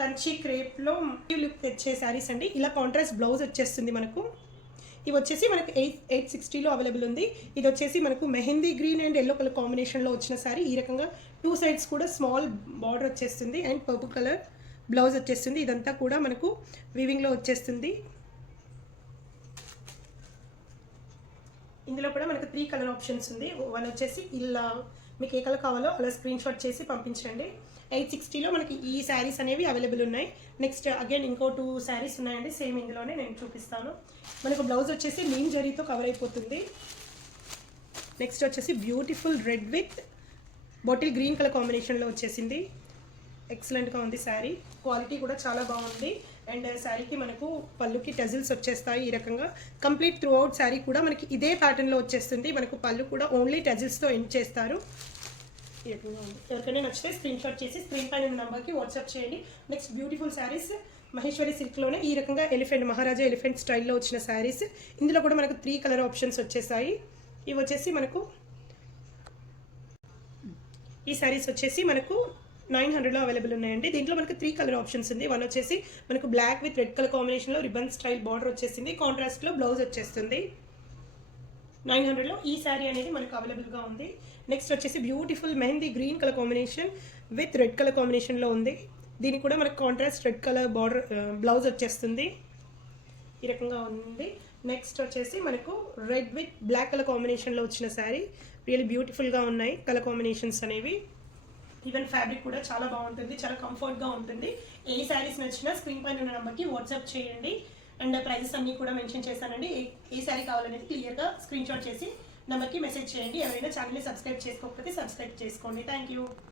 Kanchi క్రేప్లో look వచ్చే శారీస్ అండి. ఇలా కాంట్రాస్ట్ బ్లౌజ్ వచ్చేస్తుంది మనకు. ఇవి వచ్చేసి మనకు 860లో అవైలబుల్ ఉంది. ఇది వచ్చేసి మనకు mehndi green and yellow colour కాంబినేషన్లో వచ్చిన శారీ. ఈ రకంగా 2 సైడ్స్ కూడా స్మాల్ బార్డర్ వచ్చేస్తుంది అండ్ పర్పుల్ కలర్ బ్లౌజ్ వచ్చేస్తుంది. ఇదంతా కూడా మనకు వీవింగ్లో వచ్చేస్తుంది. ఇందులో కూడా మనకు 3 కలర్ ఆప్షన్స్ ఉంది. వన్ వచ్చేసి ఇలా మీకు ఏ కలర్ కావాలో అలా స్క్రీన్ షాట్ చేసి పంపించండి. 860లో మనకి ఈ శారీస్ అనేవి అవైలబుల్ ఉన్నాయి. నెక్స్ట్ అగైన్ ఇంకో 2 శారీస్ ఉన్నాయండి, సేమ్ ఇందులోనే నేను చూపిస్తాను. మనకు బ్లౌజ్ వచ్చేసి మీన్ జరీతో కవర్ అయిపోతుంది. నెక్స్ట్ వచ్చేసి beautiful red with bottle green colour కాంబినేషన్లో వచ్చేసింది. ఎక్సలెంట్గా ఉంది శారీ, క్వాలిటీ కూడా చాలా బాగుంది. అండ్ శారీకి మనకు పళ్ళుకి టజిల్స్ వచ్చేస్తాయి. ఈ రకంగా కంప్లీట్ త్రూ అవుట్ శారీ కూడా మనకి ఇదే ప్యాటర్న్లో వచ్చేస్తుంది. మనకు పళ్ళు కూడా ఓన్లీ టజిల్స్తో ఎండ్ చేస్తారు. ఈ రకంగా ఉంది. ఎవరికైనా నచ్చితే స్క్రీన్ షాట్ చేసి స్క్రీన్ పైన ఉన్న నెంబర్కి వాట్సాప్ చేయండి. నెక్స్ట్ బ్యూటిఫుల్ శారీస్ మహేశ్వరి సిల్క్లోనే ఈ రకంగా ఎలిఫెంట్ మహారాజా ఎలిఫెంట్ స్టైల్లో వచ్చిన శారీస్. ఇందులో కూడా మనకు 3 కలర్ ఆప్షన్స్ వచ్చేసాయి. ఇవి వచ్చేసి మనకు ఈ శారీస్ వచ్చేసి మనకు 900లో అవైలబుల్ ఉన్నాయండి. దీంట్లో మనకు 3 కలర్ ఆప్షన్స్ ఉంది. వన్ వచ్చేసి మనకు బ్లాక్ విత్ రెడ్ కలర్ కాంబినేషన్లో రిబన్ స్టైల్ బార్డర్ వచ్చేసింది. కాంట్రాస్ట్లో బ్లౌజ్ వచ్చేస్తుంది. 900లో ఈ శారీ అనేది మనకు అవైలబుల్గా ఉంది. నెక్స్ట్ వచ్చేసి beautiful mehndi green colour combination with red colour కాంబినేషన్లో ఉంది. దీనికి కూడా మనకు contrast red colour border blouse వచ్చేస్తుంది. ఈ రకంగా ఉంది. నెక్స్ట్ వచ్చేసి మనకు రెడ్ విత్ బ్లాక్ కలర్ కాంబినేషన్లో వచ్చిన శారీ. రియల్లీ బ్యూటిఫుల్గా ఉన్నాయి కలర్ కాంబినేషన్స్ అనేవి. ఈవెన్ ఫ్యాబ్రిక్ కూడా చాలా బాగుంటుంది, చాలా కంఫర్ట్గా ఉంటుంది. ఏ శారీస్ నచ్చినా స్క్రీన్ పైన ఉన్న నెంబర్కి వాట్సాప్ చేయండి. అండ్ ప్రైజెస్ అన్నీ కూడా మెన్షన్ చేస్తానండి. ఏ శారీ కావాలనేది క్లియర్గా స్క్రీన్ షాట్ చేసి నెంబర్కి మెసేజ్ చేయండి. ఎవరైనా ఛానల్ని సబ్స్క్రైబ్ చేసుకోకపోతే సబ్స్క్రైబ్ చేసుకోండి. Thank you.